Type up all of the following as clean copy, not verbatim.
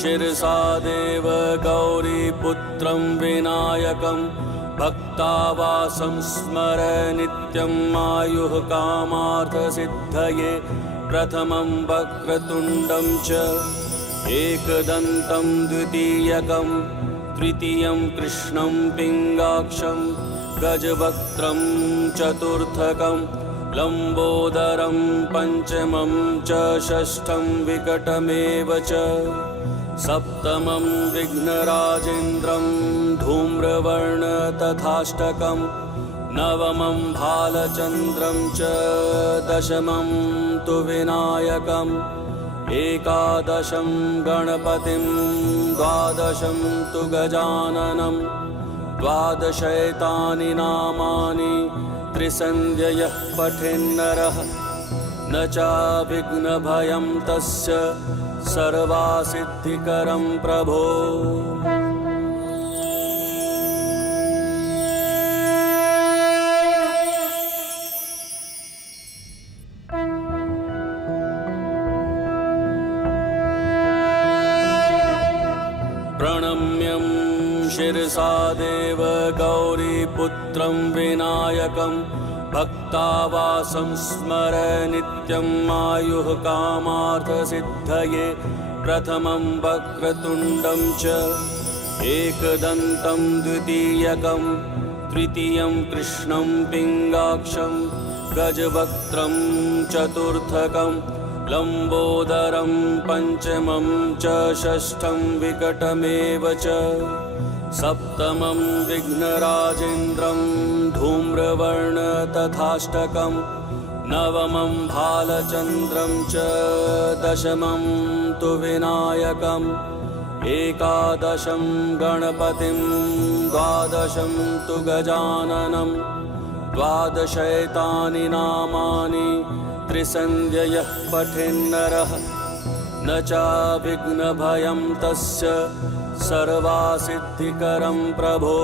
शिरसा देव गौरीपुत्रं विनायकं भक्तावासं स्मर नित्यं आयुः कामार्थसिद्धये प्रथमं वक्रतुण्डं च एकदन्तं द्वितीयकं तृतीयं कृष्णं पिङ्गाक्षं गजवक्त्रं चतुर्थकं लम्बोदरं पञ्चमं च षष्ठं विकटमेव च सप्तमं विघ्नराजेन्द्रं धूम्रवर्ण तथाष्टकं नवमं भालचन्द्रं च दशमं तु विनायकम् एकादशं गणपतिं द्वादशं तु गजाननं द्वादशैतानि नामानि त्रिसन्ध्ययः पठेन्नरः न चाविघ्नभयं तस्य सर्वासिद्धिकरं प्रभो। प्रणम्यं शिरसा देव गौरीपुत्रं विनायकं भक्तावासं स्मर नित्यं आयुः कामार्थसिद्धये प्रथमं वक्रतुण्डं च एकदन्तं द्वितीयकं तृतीयं कृष्णं पिङ्गाक्षं गजवक्त्रं चतुर्थकं लम्बोदरं पञ्चमं च षष्ठं विकटमेव च सप्तमं विघ्नराजेन्द्रं धूम्रवर्ण तथाष्टकं नवमं भालचन्द्रं च दशमं तु विनायकम् एकादशं गणपतिं द्वादशं तु गजाननं द्वादशैतानि नामानि त्रिसन्ध्ययः पठेन्नरः न चाविघ्नभयं तस्य सर्वासिद्धिकरं प्रभो।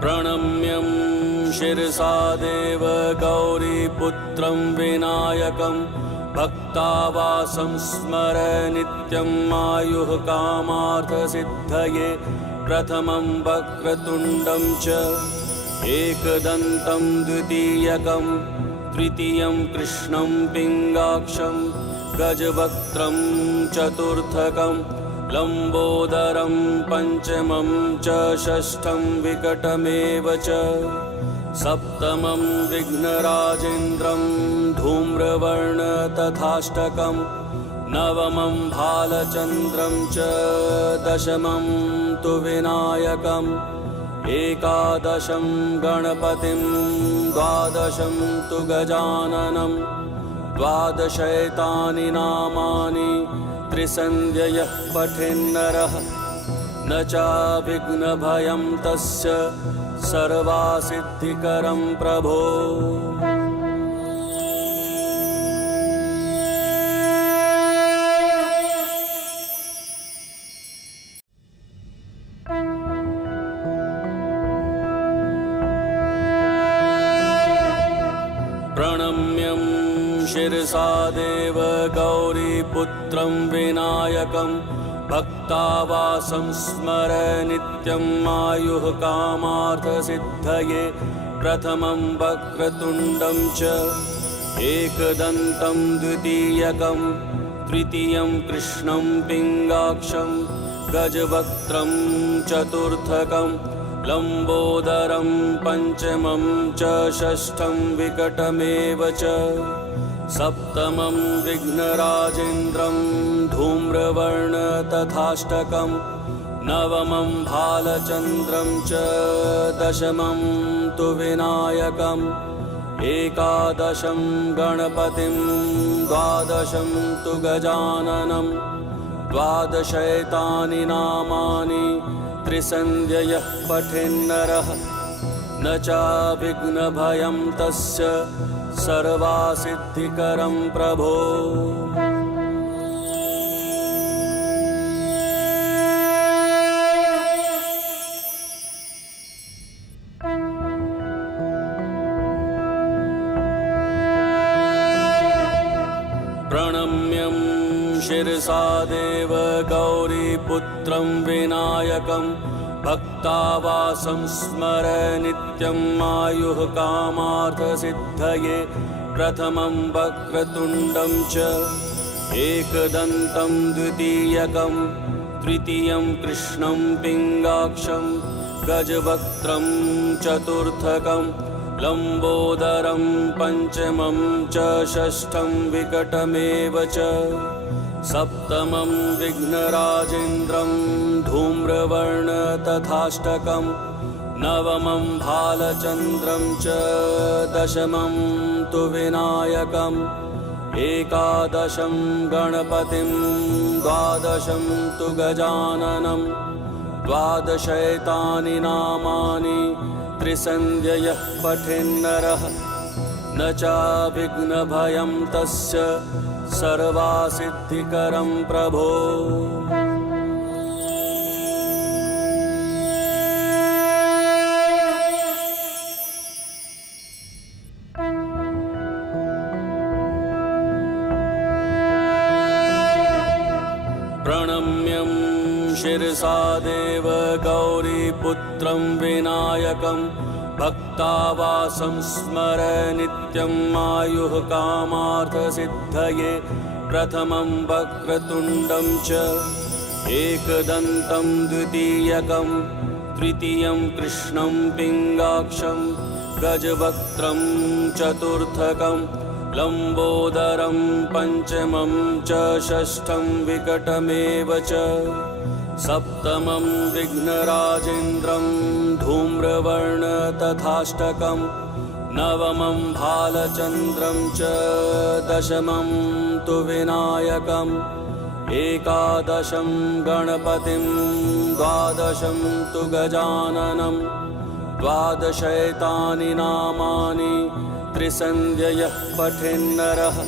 प्रणम्यं शिरसा देव गौरीपुत्रं विनायकं भक्तावासं स्मर नित्यं आयुः कामार्थसिद्धये प्रथमं वक्रतुण्डं च एकदन्तं द्वितीयकं तृतीयं कृष्णं पिङ्गाक्षं गजवक्त्रं चतुर्थकं लम्बोदरं पञ्चमं च षष्ठं विकटमेव च सप्तमं विघ्नराजेन्द्रं धूम्रवर्ण तथाष्टकं नवमं भालचन्द्रं च दशमं तु विनायकम् एकादशं गणपतिं द्वादशं तु गजाननं द्वादशैतानि नामानि त्रिसन्ध्ययः पठेन्नरः न चाविघ्नभयं तस्य सर्वासिद्धिकरं प्रभो। प्रणम्यं शिरसा देव गौरीपुत्रं विनायकं भक्तावासं स्मर नित्यं आयुः कामार्थसिद्धये प्रथमं वक्रतुण्डं च एकदन्तं द्वितीयकं तृतीयं कृष्णं पिङ्गाक्षं गजवक्त्रं चतुर्थकं लम्बोदरं पञ्चमं च षष्ठं विकटमेव च सप्तमं विघ्नराजेन्द्रं धूम्रवर्ण तथाष्टकं नवमं भालचन्द्रं च दशमं तु विनायकम् एकादशं गणपतिं द्वादशं तु गजाननं द्वादशैतानि नामानि त्रिसन्ध्ययः पठेन्नरः न चाविघ्नभयं तस्य सर्वासिद्धिकरं प्रभो। शिरसा देव गौरीपुत्रं विनायकं भक्तावासं स्मर नित्यं आयुः कामार्थसिद्धये प्रथमं वक्रतुण्डं च एकदन्तं द्वितीयकं तृतीयं कृष्णं पिङ्गाक्षं गजवक्त्रं चतुर्थकं लम्बोदरं पंचमं च षष्ठं विकटमेव च सप्तमं विघ्नराजेन्द्रं धूम्रवर्ण तथाष्टकं नवमं भालचन्द्रं च दशमं तु विनायकम् एकादशं गणपतिं द्वादशं तु गजाननं द्वादशैतानि नामानि त्रिसन्ध्ययः पठेन्नरः न चाविघ्नभयं तस्य सर्वासिद्धिकरं प्रभो। प्रणम्यं शिरसा देव गौरीपुत्रं विनायकं भक्तावासं स्मर नित्यं आयुः कामार्थसिद्धये प्रथमं वक्रतुण्डं च एकदन्तं द्वितीयकं तृतीयं कृष्णं पिङ्गाक्षं गजवक्त्रं चतुर्थकं लम्बोदरं पंचमं च षष्ठं विकटमेव च सप्तमं विघ्नराजेन्द्रं धूम्रवर्ण तथाष्टकं नवमं भालचन्द्रं च दशमं तु विनायकम् एकादशं गणपतिं द्वादशं तु गजाननं द्वादशैतानि नामानि त्रिसन्ध्ययः पठेन्नरः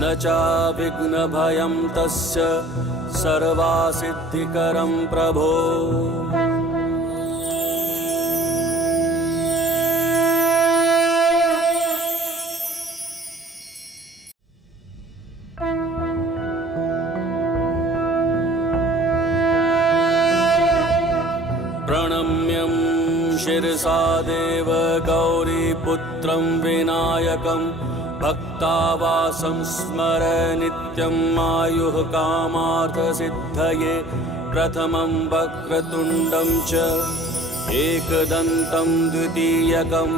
न चाविघ्नभयं तस्य सर्वासिद्धिकरं प्रभो। प्रणम्यं शिरसा देव गौरीपुत्रं विनायकं भक्तावासं स्मर नित्यं आयुः कामार्थसिद्धये प्रथमं वक्रतुण्डं च एकदन्तं द्वितीयकं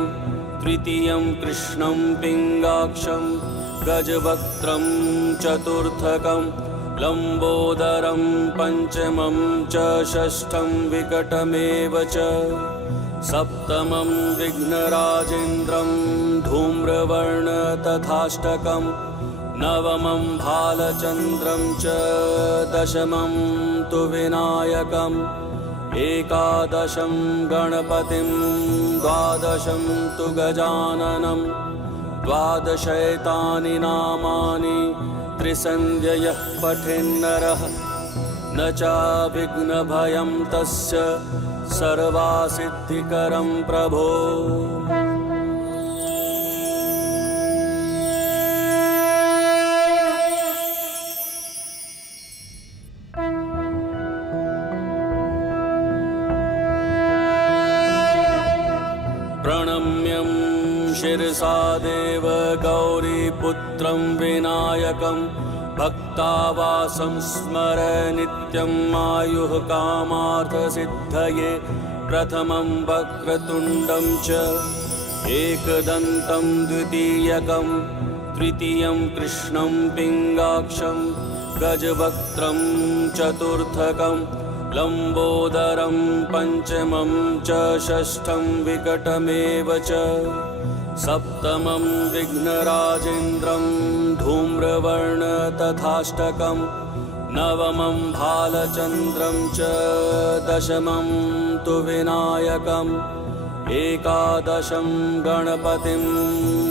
तृतीयं कृष्णं पिङ्गाक्षं गजवक्त्रं चतुर्थकं लम्बोदरं पंचमं च षष्ठं विकटमेव च सप्तमं विघ्नराजेन्द्रं धूम्रवर्ण तथाष्टकं नवमं भालचन्द्रं च दशमं तु विनायकम् एकादशं गणपतिं द्वादशं तु गजाननं द्वादशैतानि नामानि त्रिसन्ध्ययः पठेन्नरः न चाविघ्नभयं तस्य सर्वासिद्धिकरं प्रभो। प्रणम्यं शिरसा देव गौरीपुत्रं विनायकं भक्तावासं स्मर नित्यं आयुः कामार्थसिद्धये प्रथमं वक्रतुण्डं च एकदन्तं द्वितीयकं तृतीयं कृष्णं पिङ्गाक्षं गजवक्त्रं चतुर्थकं लम्बोदरं पंचमं च षष्ठं विकटमेव च सप्तमं विघ्नराजेन्द्रं धूम्रवर्ण तथाष्टकं नवमं भालचन्द्रं च दशमं तु विनायकम् एकादशं गणपतिं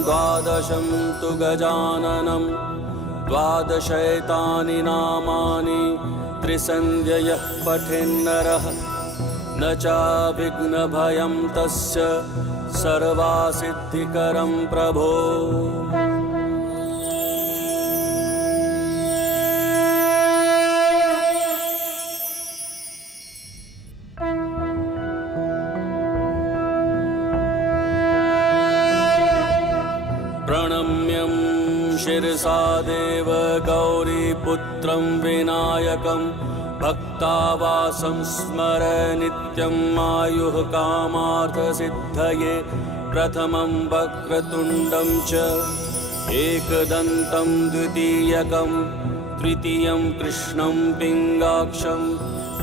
द्वादशं तु गजाननं द्वादशैतानि नामानि त्रिसन्ध्ययः पठेन्नरः न चाविघ्नभयं तस्य सर्वासिद्धिकरं प्रभो। शिरसा देव गौरीपुत्रं विनायकं भक्तावासं स्मर नित्यं आयुः कामार्थसिद्धये प्रथमं वक्रतुण्डं च एकदन्तं द्वितीयकं तृतीयं कृष्णं पिङ्गाक्षं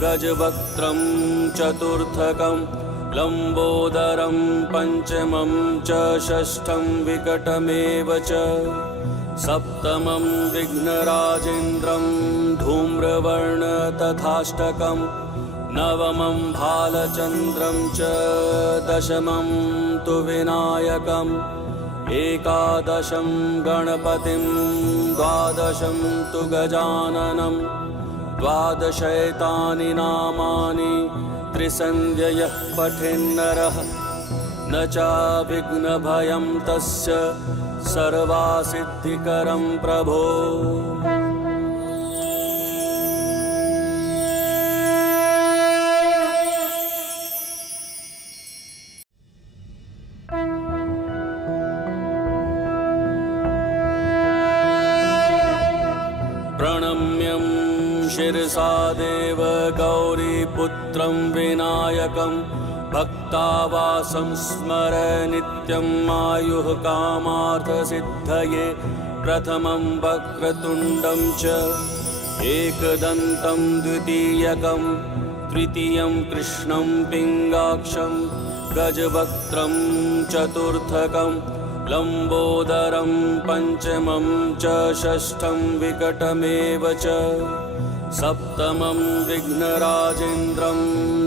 गजवक्त्रं चतुर्थकं लम्बोदरं पञ्चमं च षष्ठं विकटमेव च सप्तमं विघ्नराजेन्द्रं धूम्रवर्ण तथाष्टकं नवमं भालचन्द्रं च दशमं तु विनायकम् एकादशं गणपतिं द्वादशं तु गजाननं द्वादशैतानि नामानि त्रिसन्ध्ययः पठेन्नरः न चाविघ्नभयं तस्य सर्वासिद्धिकरं प्रभो। प्रणम्यं शिरसा देव गौरीपुत्रं विनायकं भक्तावासं स्मर नित्यं आयुः कामार्थसिद्धये प्रथमं वक्रतुण्डं च एकदन्तं द्वितीयकं तृतीयं कृष्णं पिङ्गाक्षं गजवक्त्रं चतुर्थकं लम्बोदरं पञ्चमं च षष्ठं विकटमेव च सप्तमं विघ्नराजेन्द्रं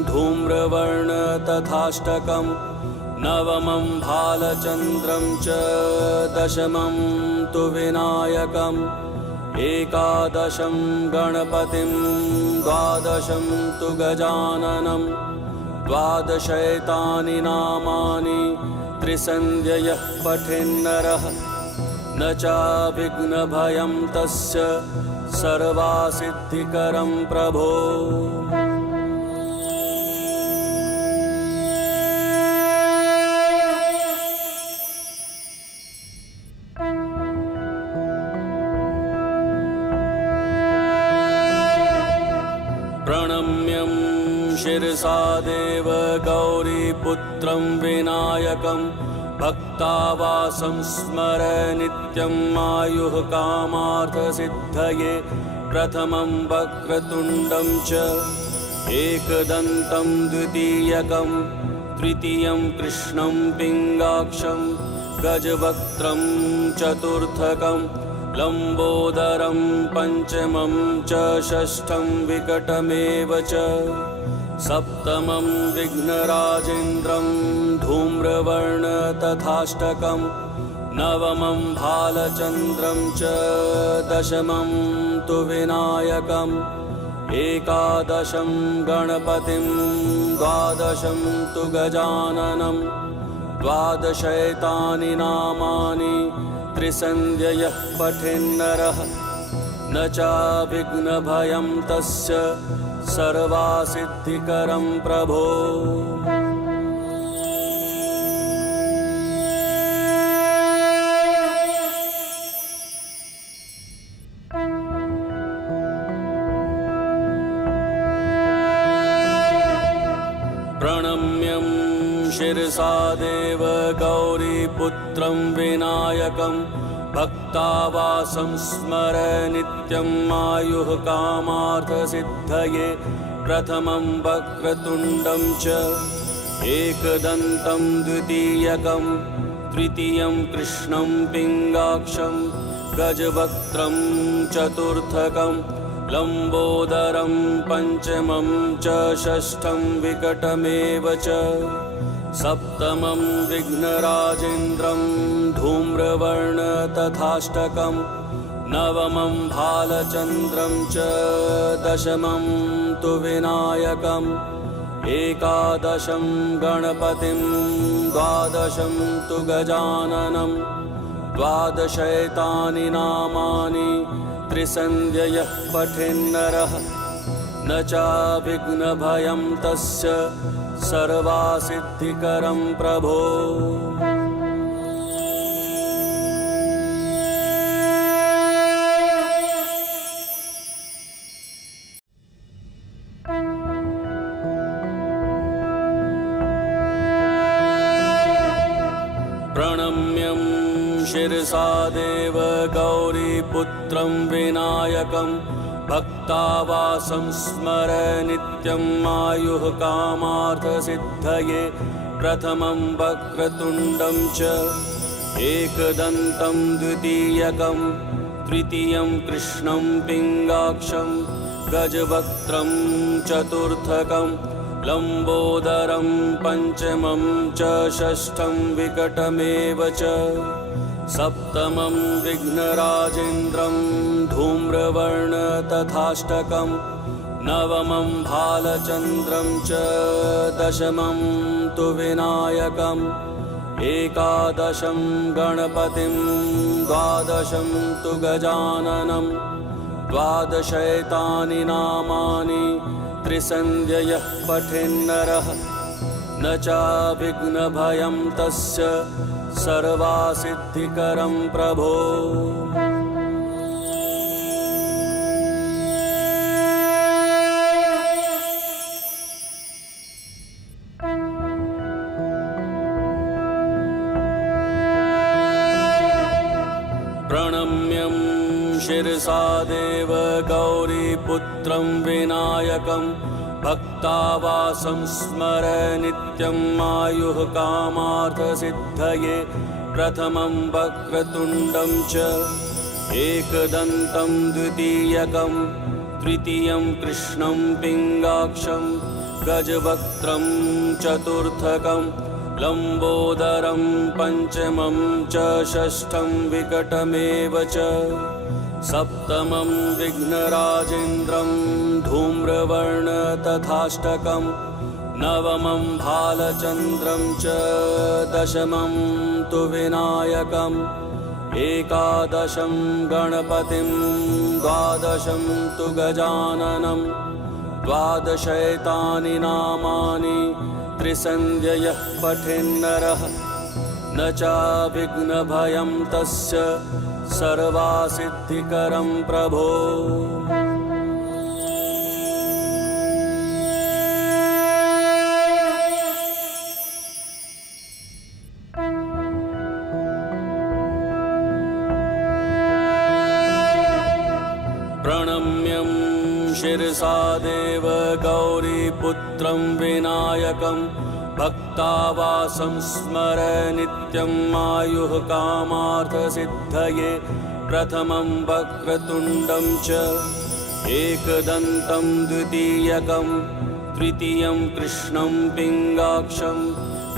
धूम्रवर्ण तथाष्टकं नवमं भालचन्द्रं च दशमं तु विनायकम् एकादशं गणपतिं द्वादशं तु गजाननं द्वादशैतानि नामानि त्रिसन्ध्ययः पठेन्नरः न चाविघ्नभयं तस्य सर्वासिद्धिकरं प्रभो। प्रणम्यं शिरसा देव गौरीपुत्रं विनायकं भक्तावासं स्मर नित्यं आयुः कामार्थसिद्धये प्रथमं वक्रतुण्डं च एकदन्तं द्वितीयकं तृतीयं कृष्णं पिङ्गाक्षं गजवक्त्रं चतुर्थकं लम्बोदरं पञ्चमं च षष्ठं विकटमेव च सप्तमं विघ्नराजेन्द्रं धूम्रवर्ण तथाष्टकं नवमं भालचन्द्रं च दशमं तु विनायकम् एकादशं गणपतिं द्वादशं तु गजाननं द्वादशैतानि नामानि त्रिसन्ध्ययः पठेन्नरः न चाविघ्नभयं तस्य सर्वासिद्धिकरं प्रभो। प्रणम्यं शिरसा देव गौरीपुत्रं विनायकं भक्तावासं स्मर नित्यं आयुः कामार्थसिद्धये प्रथमं वक्रतुण्डं च एकदन्तं द्वितीयकं तृतीयं कृष्णं पिङ्गाक्षं गजवक्त्रं चतुर्थकं लम्बोदरं पञ्चमं च षष्ठं विकटमेव च सप्तमं विघ्नराजेन्द्रं धूम्रवर्ण तथाष्टकं नवमं भालचन्द्रं च दशमं तु विनायकम् एकादशं गणपतिं द्वादशं तु गजाननं द्वादशैतानि नामानि त्रिसन्ध्ययः पठेन्नरः न चाविघ्नभयं तस्य सर्वासिद्धिकरं प्रभो। प्रणम्यं शिरसा देव गौरीपुत्रं विनायकं भक्तावासं स्मर नित्यम् आयुः कामार्थसिद्धये प्रथमं वक्रतुण्डं च एकदन्तं द्वितीयकं तृतीयं कृष्णं पिङ्गाक्षं गजवक्त्रं चतुर्थकं लम्बोदरं पञ्चमं च षष्ठं विकटमेव च सप्तमं विघ्नराजेन्द्रं धूम्रवर्ण तथाष्टकं नवमं भालचन्द्रं च दशमं तु विनायकम् एकादशं गणपतिं द्वादशं तु गजाननं द्वादशैतानि नामानि त्रिसन्ध्ययः पठेन्नरः न चाविघ्नभयं तस्य सर्वासिद्धिकरं प्रभो। प्रणम्यं शिरसा देव गौरीपुत्रं विनायकं भक्तावासं स्मर नित्यम् आयुः कामार्थसिद्धये प्रथमं वक्रतुण्डं च एकदन्तं द्वितीयकं तृतीयं कृष्णं पिङ्गाक्षं गजवक्त्रं चतुर्थकं लम्बोदरं पञ्चमं च षष्ठं विकटमेव च सप्तमं विघ्नराजेन्द्रं धूम्रवर्ण तथाष्टकं नवमं भालचन्द्रं च दशमं तु विनायकम् एकादशं गणपतिं द्वादशं तु गजाननं द्वादशैतानि नामानि त्रिसन्ध्ययः पठेन्नरः न चाविघ्नभयं तस्य सर्वासिद्धिकरं प्रभो। प्रणम्यं शिरसा देव गौरीपुत्रं विनायकं भक्तावासं स्मर नित्यम् आयुः कामार्थसिद्धये प्रथमं वक्रतुण्डं च एकदन्तं द्वितीयकं तृतीयं कृष्णं पिङ्गाक्षं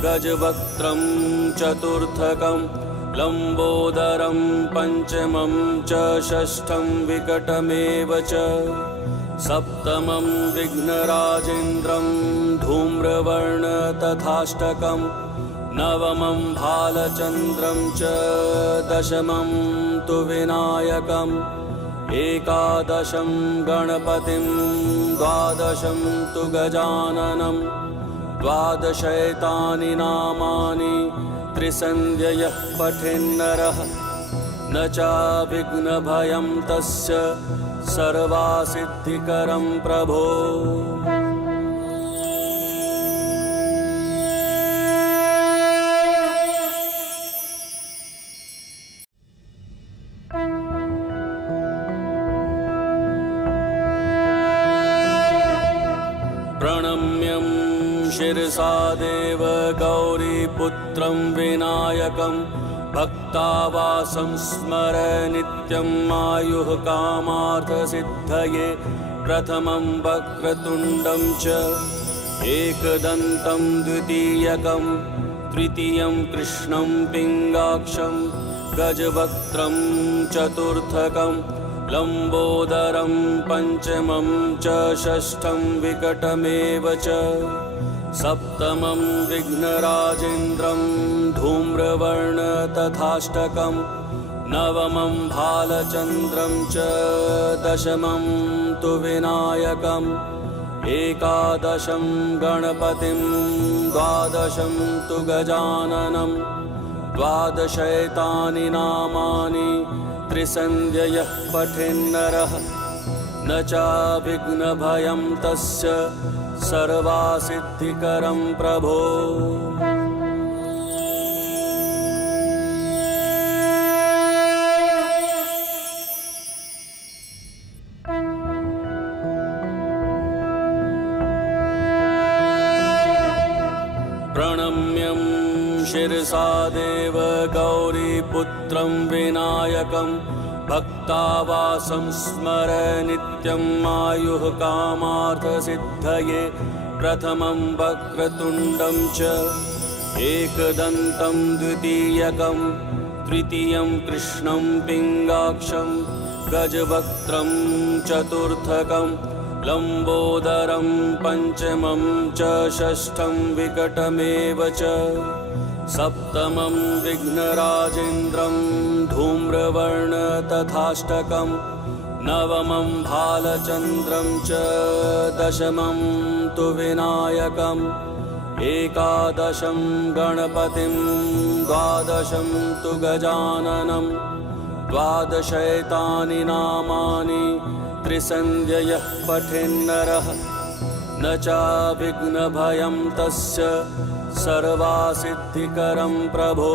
गजवक्त्रं चतुर्थकं लम्बोदरं पञ्चमं च षष्ठं विकटमेव च सप्तमं विघ्नराजेन्द्रं धूम्रवर्ण तथाष्टकं नवमं भालचन्द्रं च दशमं तु विनायकम् एकादशं गणपतिं द्वादशं तु गजाननं द्वादशैतानि नामानि त्रिसन्ध्ययः पठेन्नरः न चाविघ्नभयं तस्य सर्वासिद्धिकरं प्रभो। प्रणम्यं शिरसा देव गौरीपुत्रं विनायकं भक्तावासं स्मर नित्यम् आयुः कामार्थसिद्धये प्रथमं वक्रतुण्डं च एकदन्तं द्वितीयकं तृतीयं कृष्णं पिङ्गाक्षं गजवक्त्रं चतुर्थकं लम्बोदरं पञ्चमं च षष्ठं विकटमेव च सप्तमं विघ्नराजेन्द्रं धूम्रवर्ण तथाष्टकं नवमं भालचन्द्रं च दशमं तु विनायकम् एकादशं गणपतिं द्वादशं तु गजाननं द्वादशैतानि नामानि त्रिसन्ध्ययः पठेन्नरः न चाविघ्नभयं तस्य सर्वासिद्धिकरं प्रभो। शिरसा देव गौरीपुत्रं विनायकं भक्तावासं स्मर नित्यं आयुः कामार्थसिद्धये प्रथमं वक्रतुण्डं च एकदन्तं द्वितीयकं तृतीयं कृष्णं पिङ्गाक्षं गजवक्त्रं चतुर्थकं लम्बोदरं पञ्चमं च षष्ठं विकटमेव च सप्तमं विघ्नराजेन्द्रं धूम्रवर्ण तथाष्टकं नवमं भालचन्द्रं च दशमं तु विनायकम् एकादशं गणपतिं द्वादशं तु गजाननं द्वादशैतानि नामानि त्रिसन्ध्ययः पठेन्नरः न चाविघ्नभयं तस्य सर्वासिद्धिकरं प्रभो।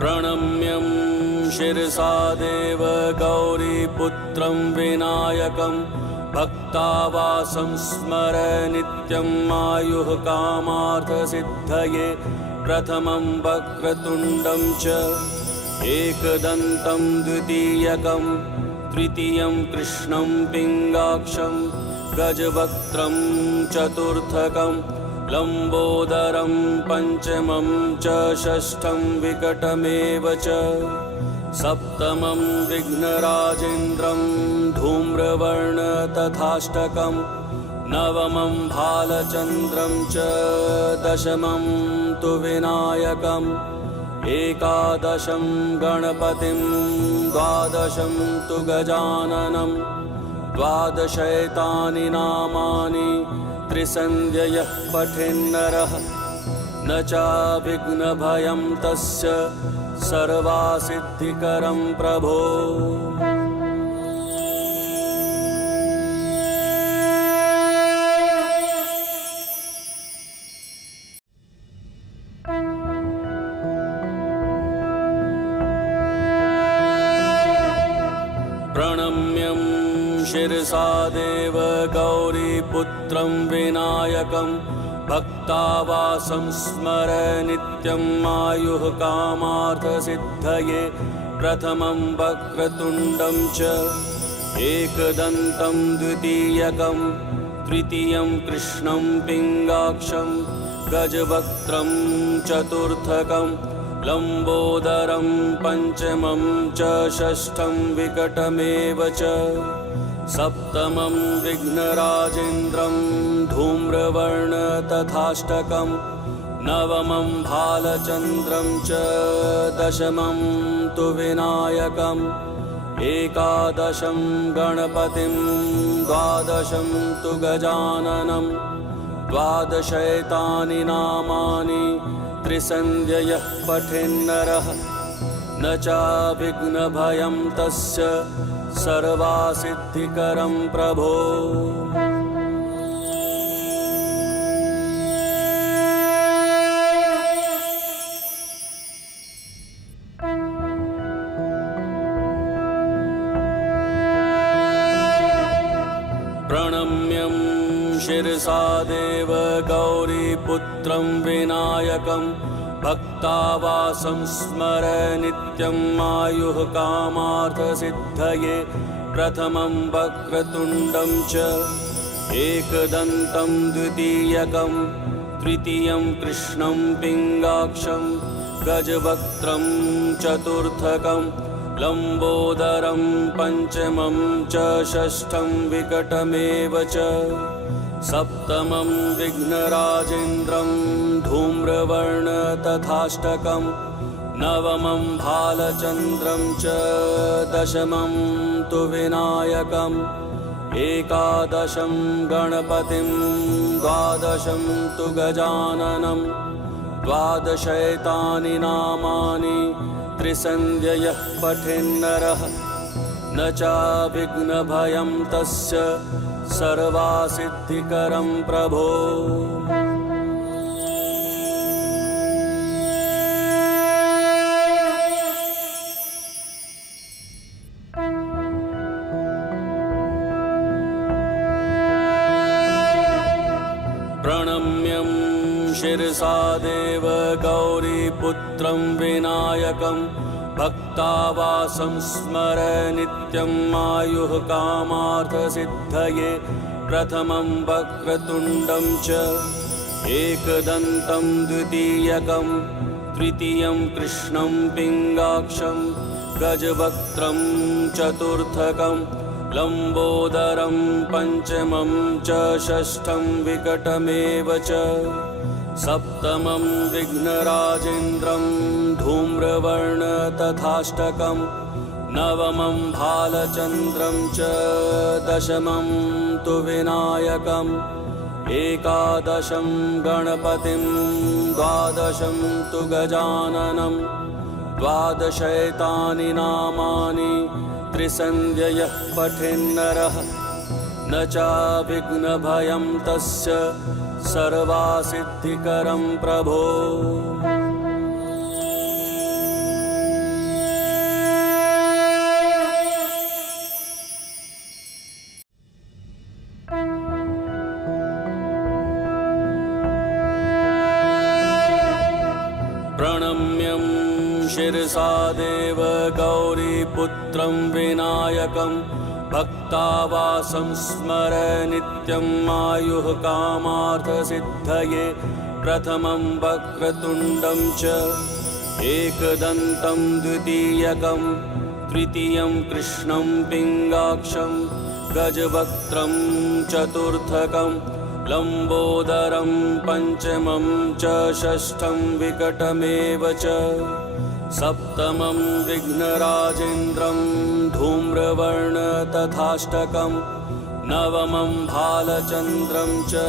प्रणम्यं शिरसा देव गौरीपुत्रं विनायकं भक्तावासं स्मर नित्यं आयुः कामार्थसिद्धये प्रथमं वक्रतुण्डं च एकदन्तं द्वितीयकं तृतीयं कृष्णं पिङ्गाक्षं गजवक्त्रं चतुर्थकं लम्बोदरं पञ्चमं च षष्ठं विकटमेव च सप्तमं विघ्नराजेन्द्रं धूम्रवर्ण तथाष्टकं नवमं भालचन्द्रं च दशमं तु विनायकम् एकादशं गणपतिं द्वादशं तु गजाननं द्वादशैतानि नामानि त्रिसन्ध्ययः पठेन्नरः न चाविघ्नभयं तस्य सर्वासिद्धिकरं प्रभो। प्रणम्यं शिरसा देव गौरीपुत्रं विनायकं भक्तावासं स्मर नित्यं आयुः कामार्थसिद्धये प्रथमं वक्रतुण्डं च एकदन्तं द्वितीयकं तृतीयं कृष्णं पिङ्गाक्षं गजवक्त्रं चतुर्थकं लम्बोदरं पञ्चमं च षष्ठं विकटमेव च सप्तमं विघ्नराजेन्द्रं धूम्रवर्ण तथाष्टकं नवमं भालचन्द्रं च दशमं तु विनायकम् एकादशं गणपतिं द्वादशं तु गजाननं द्वादशैतानि नामानि त्रिसन्ध्ययः पठेन्नरः न चाविघ्नभयं तस्य सर्वासिद्धिकरं प्रभो। प्रणम्यं शिरसा देव गौरीपुत्रं विनायकं भक्तावासं स्मर नित्यं आयुः कामार्थसिद्धये प्रथमं वक्रतुण्डं च एकदन्तं द्वितीयकं तृतीयं कृष्णं पिङ्गाक्षं गजवक्त्रं चतुर्थकं लम्बोदरं पञ्चमं च षष्ठं विकटमेव च सप्तमं विघ्नराजेन्द्रं धूम्रवर्ण तथाष्टकं नवमं भालचन्द्रं च दशमं तु विनायकम् एकादशं गणपतिं द्वादशं तु गजाननं द्वादशैतानि नामानि त्रिसन्ध्ययः पठेन्नरः न चाविघ्नभयं तस्य सर्वासिद्धिकरं प्रभो। शिरसा देव गौरीपुत्रं विनायकं भक्तावासं स्मर नित्यं आयुः कामार्थसिद्धये प्रथमं वक्रतुण्डं च एकदन्तं द्वितीयकं तृतीयं कृष्णं पिङ्गाक्षं गजवक्त्रं चतुर्थकं लम्बोदरं पंचमं च षष्ठं विकटमेव च सप्तमं विघ्नराजेन्द्रं धूम्रवर्ण तथाष्टकं नवमं भालचन्द्रं च दशमं तु विनायकम् एकादशं गणपतिं द्वादशं तु गजाननं द्वादशैतानि नामानि त्रिसन्ध्ययः पठेन्नरः न चाविघ्नभयं तस्य सर्वासिद्धिकरं प्रभो। प्रणम्यं शिरसा देव गौरीपुत्रं विनायकं भक्तावासं स्मर नित्यं आयुः कामार्थसिद्धये प्रथमं वक्रतुण्डं च एकदन्तं द्वितीयकं तृतीयं कृष्णं पिङ्गाक्षं गजवक्त्रं चतुर्थकं लम्बोदरं पंचमं च षष्ठं विकटमेव च सप्तमं विघ्नराजेन्द्रं धूम्रवर्ण तथाष्टकं नवमं भालचन्द्रं च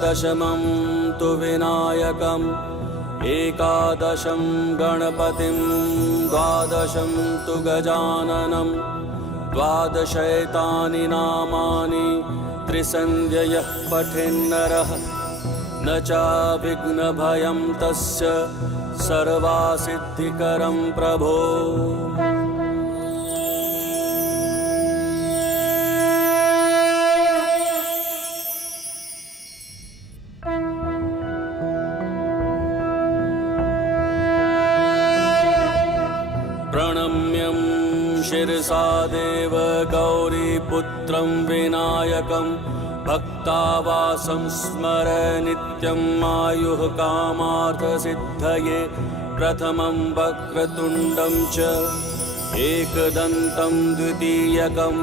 दशमं तु विनायकम् एकादशं गणपतिं द्वादशं तु गजाननं द्वादशैतानि नामानि त्रिसन्ध्ययः पठेन्नरः न चाविघ्नभयं तस्य सर्वासिद्धिकरं प्रभो। प्रणम्यं शिरसा देव गौरीपुत्रं विनायकं भक्तावासं स्मर नित्यं आयुः कामार्थसिद्धये प्रथमं वक्रतुण्डं च एकदन्तं द्वितीयकं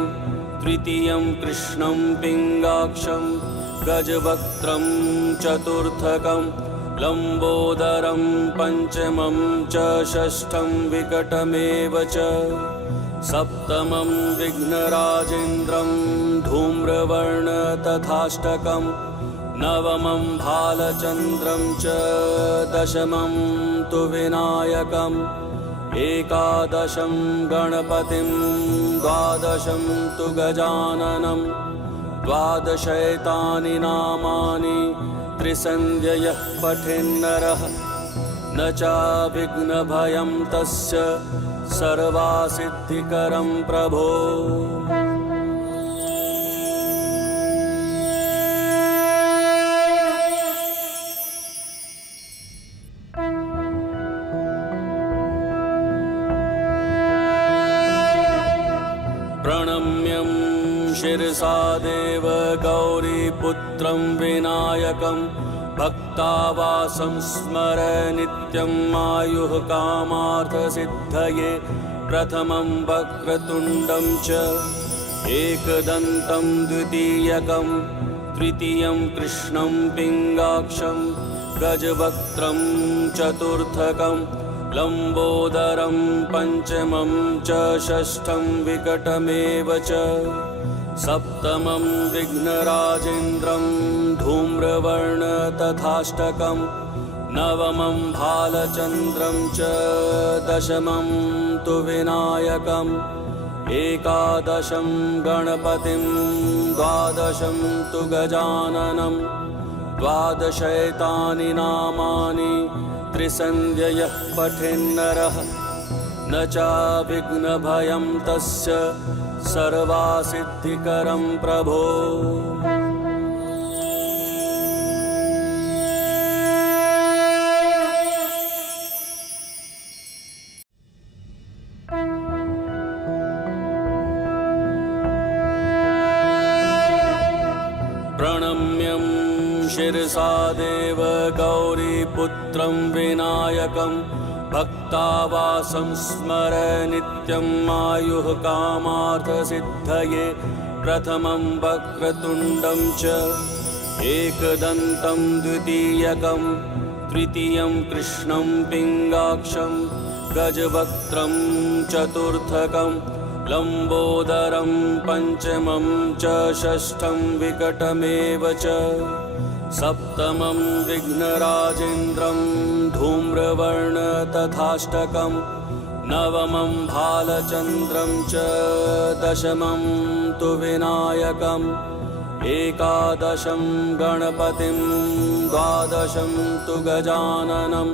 तृतीयं कृष्णं पिङ्गाक्षं गजवक्त्रं चतुर्थकं लम्बोदरं पंचमं च षष्ठं विकटमेव च सप्तमं विघ्नराजेन्द्रं धूम्रवर्ण तथाष्टकं नवमं भालचन्द्रं च दशमं तु विनायकम् एकादशं गणपतिं द्वादशं तु गजाननं द्वादशैतानि नामानि त्रिसन्ध्ययः पठेन्नरः न चाविघ्नभयं तस्य सर्वासिद्धिकरं प्रभो। प्रणम्यं शिरसा देव गौरीपुत्रं विनायकं भक्तावासं स्मर नित्यं आयुः कामार्थसिद्धये प्रथमं वक्रतुण्डं च एकदन्तं द्वितीयकं तृतीयं कृष्णं पिङ्गाक्षं गजवक्त्रं चतुर्थकं लम्बोदरं पंचमं च षष्ठं विकटमेव च सप्तमं विघ्नराजेन्द्रं धूम्रवर्ण तथाष्टकं नवमं भालचन्द्रं च दशमं तु विनायकम् एकादशं गणपतिं द्वादशं तु गजाननं द्वादशैतानि नामानि त्रिसन्ध्ययः पठेन्नरः न चाविघ्नभयं तस्य सर्वासिद्धिकरं प्रभो। शिरसा देव गौरीपुत्रं विनायकं भक्तावासं स्मर नित्यं आयुः कामार्थसिद्धये प्रथमं वक्रतुण्डं च एकदन्तं द्वितीयकं तृतीयं कृष्णं पिङ्गाक्षं गजवक्त्रं चतुर्थकं लम्बोदरं पञ्चमं च षष्ठं विकटमेव च सप्तमं विघ्नराजेन्द्रं धूम्रवर्ण तथाष्टकं नवमं भालचन्द्रं च दशमं तु विनायकम् एकादशं गणपतिं द्वादशं तु गजाननं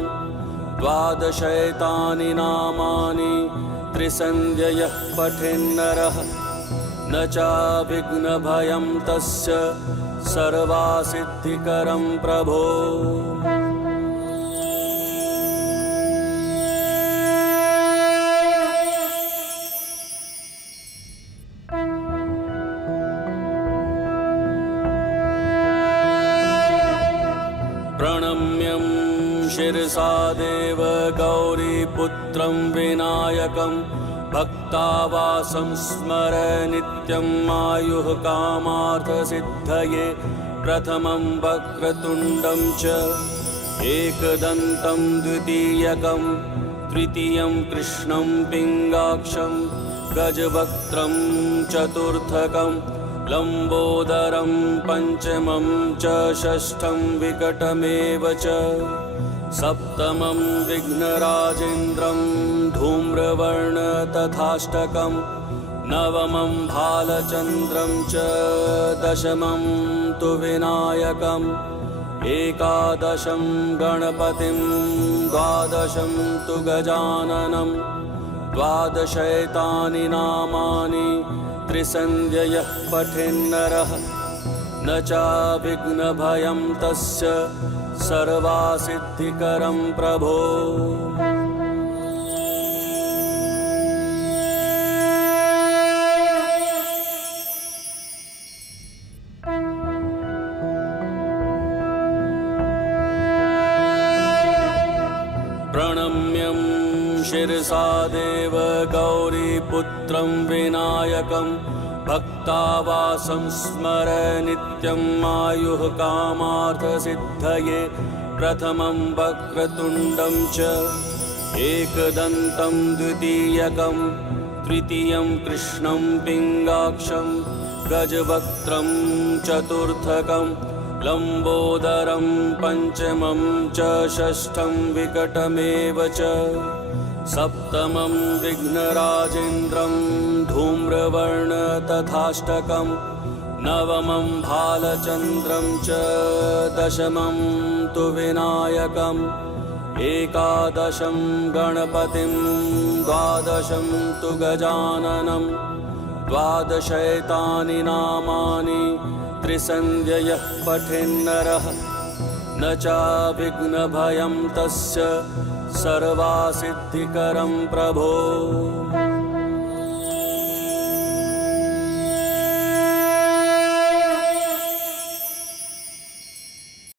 द्वादशैतानि नामानि त्रिसन्ध्ययः पठेन्नरः न चाभिघ्नभयं तस्य सर्वासिद्धिकरं प्रभो। प्रणम्यं शिरसा देव गौरीपुत्रं विनायकं भक्तावासं स्मर नित्यं आयुः कामार्थसिद्धये प्रथमं वक्रतुण्डं च एकदन्तं द्वितीयकं तृतीयं कृष्णं पिङ्गाक्षं गजवक्त्रं चतुर्थकं लम्बोदरं पञ्चमं च षष्ठं विकटमेव च सप्तमं विघ्नराजेन्द्रं धूम्रवर्ण तथाष्टकं नवमं भालचन्द्रं च दशमं तु विनायकम् एकादशं गणपतिं द्वादशं तु गजाननं द्वादशैतानि नामानि त्रिसन्ध्ययः पठेन्नरः न चाभिघ्नभयं तस्य सर्वासिद्धिकरं प्रभो। प्रणम्यं शिरसा देव गौरीपुत्रं विनायकं भक्तावासं स्मर नित्यं आयुः कामार्थसिद्धये प्रथमं वक्रतुण्डं च एकदन्तं द्वितीयकं तृतीयं कृष्णं पिङ्गाक्षं गजवक्त्रं चतुर्थकं लम्बोदरं पञ्चमं च षष्ठं विकटमेव च सप्तमं विघ्नराजेन्द्रं धूम्रवर्ण तथाष्टकं नवमं भालचन्द्रं च दशमं तु विनायकम् एकादशं गणपतिं द्वादशं तु गजाननं द्वादशैतानि नामानि त्रिसन्ध्ययः पठेन्नरः न चाभिघ्नभयं तस्य सर्वासिद्धिकरं प्रभो।